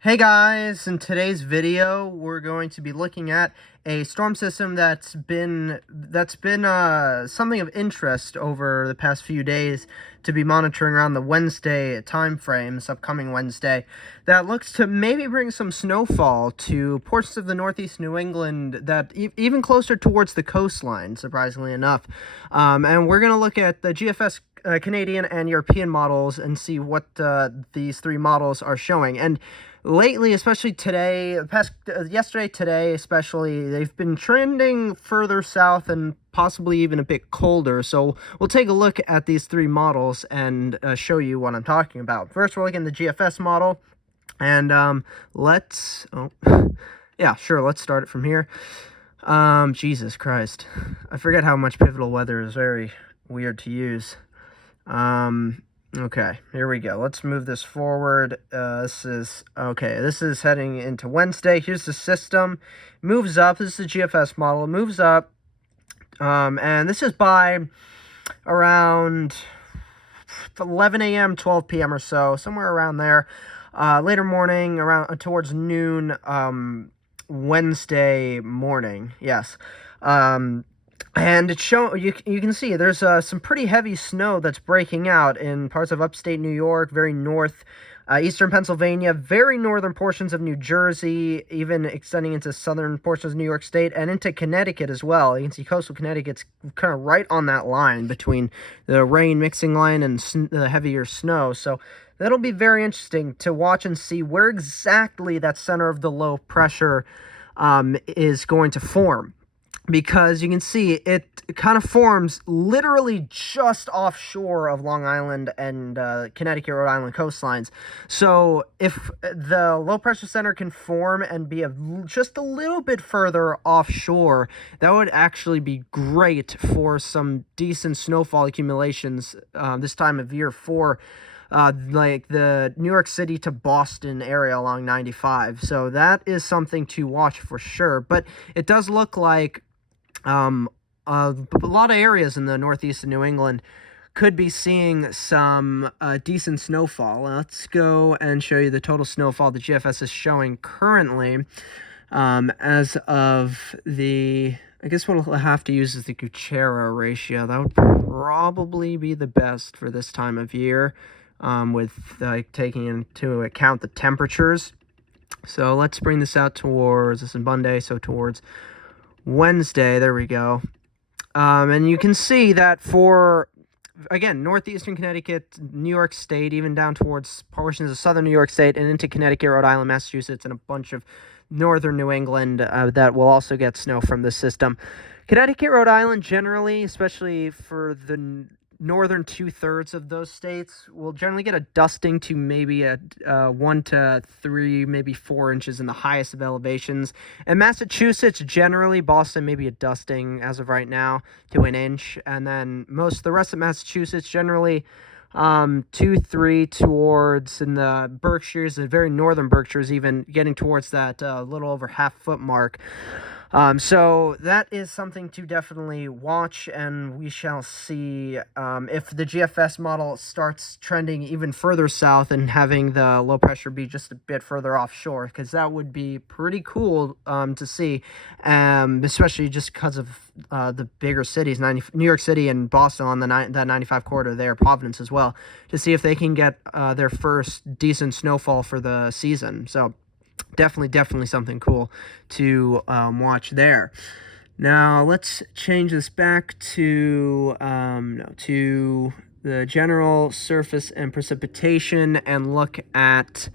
Hey guys, in today's video we're going to be looking at a storm system that's been something of interest over the past few days to be monitoring around the Wednesday time frame, this upcoming Wednesday, that looks to maybe bring some snowfall to portions of the northeast New England, that even closer towards the coastline, surprisingly enough. And we're going to look at the GFS Canadian and European models and see what these three models are showing. And lately, especially today, yesterday, today especially, they've been trending further south and possibly even a bit colder. So we'll take a look at these three models and show you what I'm talking about. First, we're looking at the GFS model, and let's start it from here. Jesus Christ, I forget how much pivotal weather is very weird to use. Okay, here we go. Let's move this forward. This is heading into Wednesday. Here's the system. Moves up. This is the GFS model. It moves up. And this is by around 11 a.m., 12 p.m. or so, somewhere around there. Later morning, around towards noon, Wednesday morning. Yes. And it's you can see there's some pretty heavy snow that's breaking out in parts of upstate New York, very north, eastern Pennsylvania, very northern portions of New Jersey, even extending into southern portions of New York State and into Connecticut as well. You can see coastal Connecticut's kind of right on that line between the rain mixing line and the heavier snow. So that'll be very interesting to watch and see where exactly that center of the low pressure is going to form. Because you can see it kind of forms literally just offshore of Long Island and Connecticut, Rhode Island coastlines. So if the low pressure center can form and be just a little bit further offshore, that would actually be great for some decent snowfall accumulations this time of year for like the New York City to Boston area along 95. So that is something to watch for sure. But it does look like a lot of areas in the northeast of New England could be seeing some decent snowfall. Let's go and show you the total snowfall the GFS is showing currently as of the... I guess what we'll have to use is the Kuchera ratio. That would probably be the best for this time of year, with taking into account the temperatures. So let's bring this out towards, this is Monday, so towards Wednesday. There we go. And you can see that for, again, northeastern Connecticut, New York State, even down towards portions of southern New York State and into Connecticut, Rhode Island, Massachusetts, and a bunch of northern New England that will also get snow from this system. Connecticut, Rhode Island, generally, especially for the northern 2/3 of those states, will generally get a dusting to maybe a 1 to 3, maybe 4 inches in the highest of elevations. And Massachusetts, generally, Boston, maybe a dusting as of right now to an inch. And then the rest of Massachusetts, generally 2, 3 towards in the Berkshires, the very northern Berkshires, even getting towards that little over half-foot mark. So that is something to definitely watch, and we shall see if the GFS model starts trending even further south and having the low pressure be just a bit further offshore, because that would be pretty cool to see, especially just because of the bigger cities, New York City and Boston on that 95 corridor there, Providence as well, to see if they can get their first decent snowfall for the season. So definitely something cool to watch there. Now let's change this back to the general surface and precipitation and look at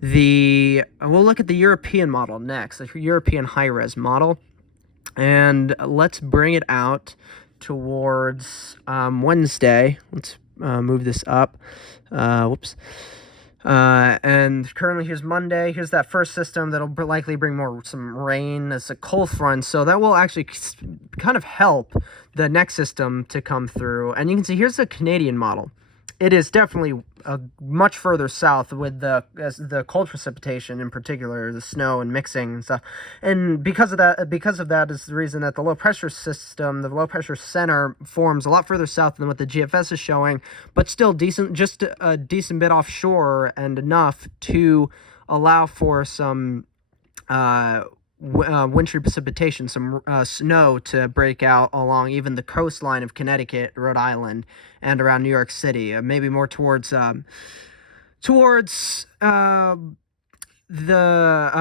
we'll look at the European model next, the European high-res model, and let's bring it out towards Wednesday. Let's move this up. Whoops. And currently here's Monday. Here's that first system that'll likely bring some rain as a cold front. So that will actually kind of help the next system to come through. And you can see here's the Canadian model. It is definitely much further south with the cold precipitation, in particular, the snow and mixing and stuff. And because of that is the reason that the low pressure system, the low pressure center, forms a lot further south than what the GFS is showing, but still decent, just a decent bit offshore and enough to allow for some wintry precipitation, some snow to break out along even the coastline of Connecticut, Rhode Island, and around New York City. Maybe more towards the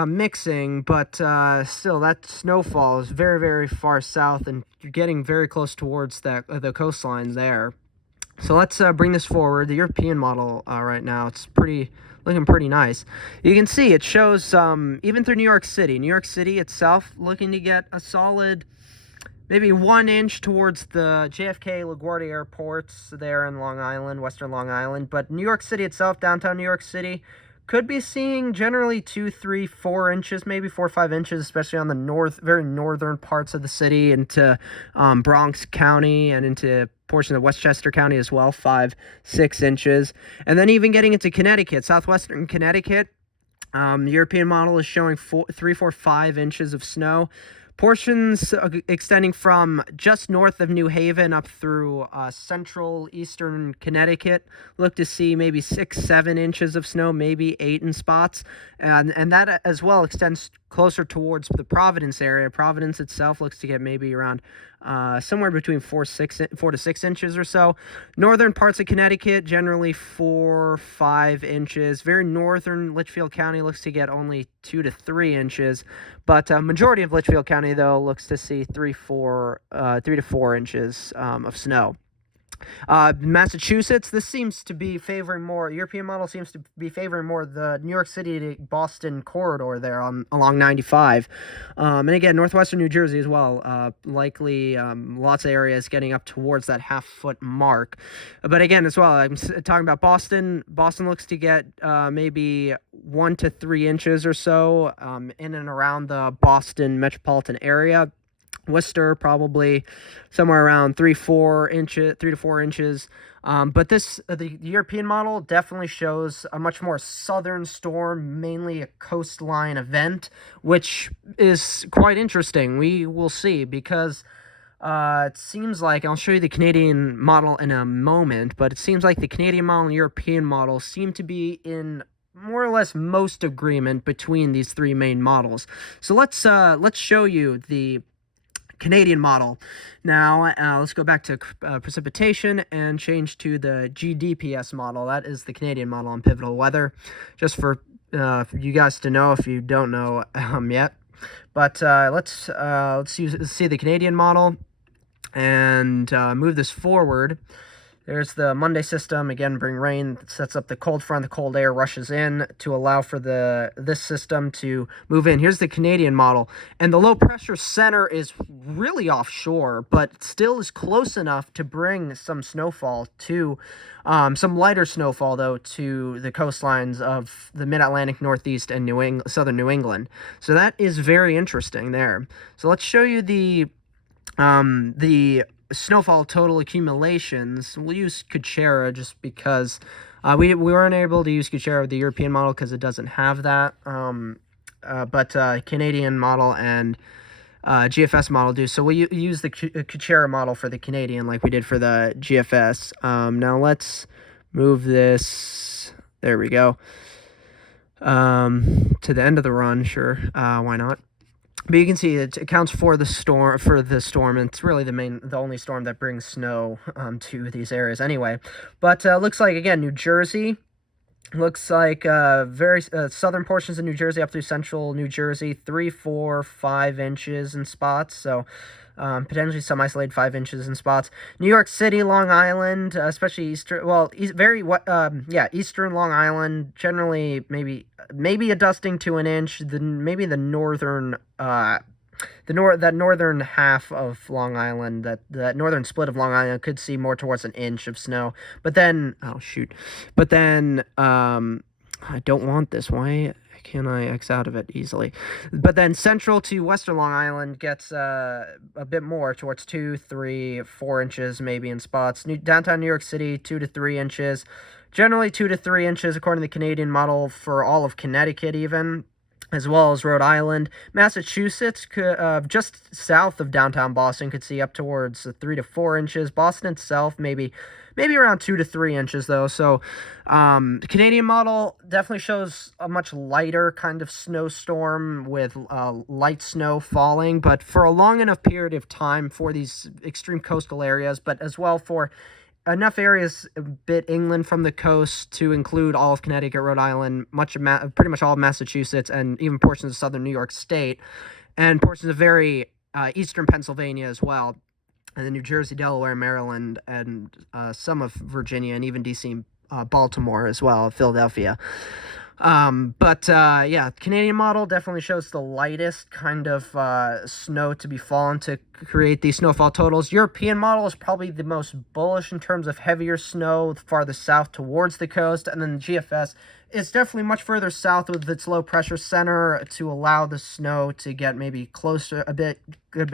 mixing, but still, that snowfall is very, very far south, and you're getting very close towards the coastlines there. So let's bring this forward. The European model right now, it's looking pretty nice. You can see it shows even through New York City. New York City itself looking to get a solid maybe 1 inch towards the JFK LaGuardia airports there in Long Island, Western Long Island. But New York City itself, downtown New York City, could be seeing generally 2, 3, 4 inches, maybe 4 or 5 inches, especially on the very northern parts of the city, into Bronx County and into portion of Westchester County as well, 5, 6 inches. And then even getting into Connecticut, southwestern Connecticut, the European model is showing 3, 4, 5 inches of snow. Portions extending from just north of New Haven up through central eastern Connecticut look to see maybe 6, 7 inches of snow, maybe 8 in spots, and that as well extends closer towards the Providence area. Providence itself looks to get maybe around somewhere between 4 to 6 inches or so. Northern parts of Connecticut generally 4, 5 inches. Very northern Litchfield County looks to get only 2 to 3 inches, but majority of Litchfield County though looks to see 3 to 4 inches of snow. Massachusetts, this seems to be favoring more, European model seems to be favoring more the New York City to Boston corridor there along 95. And again, northwestern New Jersey as well, likely lots of areas getting up towards that half-foot mark. But again, as well, I'm talking about Boston. Boston looks to get maybe 1 to 3 inches or so in and around the Boston metropolitan area. Worcester probably somewhere around 3 to 4 inches. But the European model definitely shows a much more southern storm, mainly a coastline event, which is quite interesting. We will see, because it seems like, I'll show you the Canadian model in a moment, but it seems like the Canadian model and European model seem to be in more or less most agreement between these three main models. So let's show you the Canadian model. Now, let's go back to precipitation and change to the GDPS model. That is the Canadian model on pivotal weather, just for you guys to know if you don't know yet. But let's see the Canadian model and move this forward. There's the Monday system, again, bring rain, sets up the cold front, the cold air rushes in to allow for this system to move in. Here's the Canadian model, and the low pressure center is really offshore, but still is close enough to bring some snowfall to, some lighter snowfall, though, to the coastlines of the Mid-Atlantic, Northeast, and southern New England. So that is very interesting there. So let's show you the snowfall total accumulations. We'll use Kuchera just because we weren't able to use Kuchera with the European model because it doesn't have that. But Canadian model and GFS model do. So we'll use the Kuchera model for the Canadian like we did for the GFS. Now let's move this. There we go. To the end of the run, sure. Why not? But you can see it accounts for the storm. And it's really the only storm that brings snow to these areas anyway. But looks like, again, New Jersey. Looks like very southern portions of New Jersey up through central New Jersey, 3, 4, 5 inches in spots. So potentially some isolated 5 inches in spots. New York City, Long Island, especially eastern Long Island, generally maybe a dusting to an inch. Maybe the northern that northern half of Long Island, that northern split of Long Island could see more towards an inch of snow. But then I don't want this. Why can I X out of it easily? But then central to western Long Island gets a bit more towards 2, 3, 4 inches maybe in spots. Downtown New York City, 2 to 3 inches. Generally 2 to 3 inches according to the Canadian model for all of Connecticut even. as well as Rhode Island. Massachusetts, just south of downtown Boston, could see up towards 3 to 4 inches. Boston itself, maybe around 2 to 3 inches, though. So the Canadian model definitely shows a much lighter kind of snowstorm with light snow falling, but for a long enough period of time for these extreme coastal areas, but as well for enough areas a bit inland from the coast to include all of Connecticut, Rhode Island, pretty much all of Massachusetts, and even portions of southern New York State, and portions of very eastern Pennsylvania as well, and then New Jersey, Delaware, Maryland, and some of Virginia, and even DC, Baltimore as well, Philadelphia. Yeah, Canadian model definitely shows the lightest kind of snow to be fallen to create these snowfall totals. European model is probably the most bullish in terms of heavier snow farther south towards the coast, and then the GFS is definitely much further south with its low pressure center to allow the snow to get maybe closer, a bit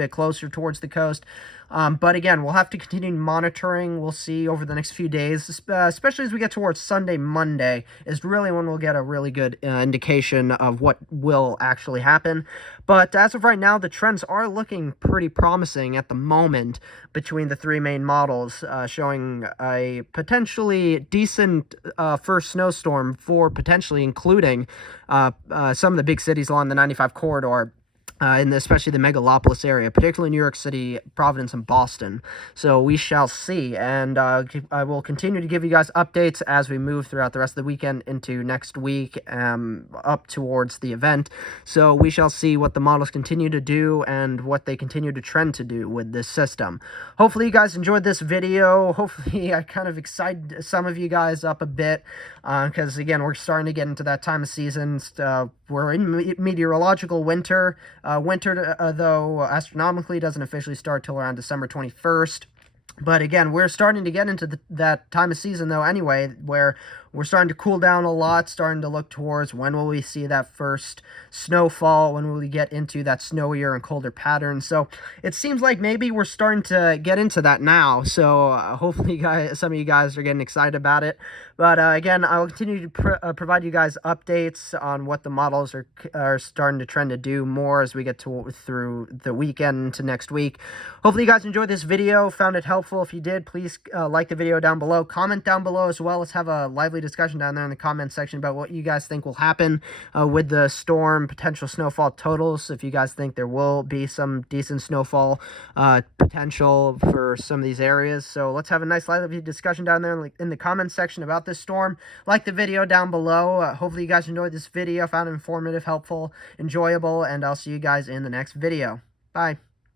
closer towards the coast. But again, we'll have to continue monitoring. We'll see over the next few days, especially as we get towards Sunday, Monday, is really when we'll get a really good indication of what will actually happen. But as of right now, the trends are looking pretty promising at the moment between the three main models, showing a potentially decent first snowstorm for potentially including some of the big cities along the 95 corridor. Especially the megalopolis area, particularly New York City, Providence, and Boston. So we shall see, and I will continue to give you guys updates as we move throughout the rest of the weekend into next week, up towards the event. So we shall see what the models continue to do and what they continue to trend to do with this system. Hopefully you guys enjoyed this video. Hopefully I kind of excited some of you guys up a bit, because again, we're starting to get into that time of season. We're in meteorological winter. Winter, though, astronomically doesn't officially start till around December 21st. But again, we're starting to get into that time of season, though, anyway, where we're starting to cool down a lot, starting to look towards when will we see that first snowfall, when will we get into that snowier and colder pattern. So it seems like maybe we're starting to get into that now. So hopefully some of you guys are getting excited about it. But again, I will continue to provide you guys updates on what the models are starting to trend to do more as we get through the weekend to next week. Hopefully you guys enjoyed this video, found it helpful. If you did, please like the video down below, comment down below as well. Let's have a lively discussion down there in the comment section about what you guys think will happen with the storm, potential snowfall totals. If you guys think there will be some decent snowfall potential for some of these areas. So let's have a nice lively discussion down there in the comment section about this storm. Like the video down below. Hopefully you guys enjoyed this video, found it informative, helpful, enjoyable, and I'll see you guys in the next video. Bye.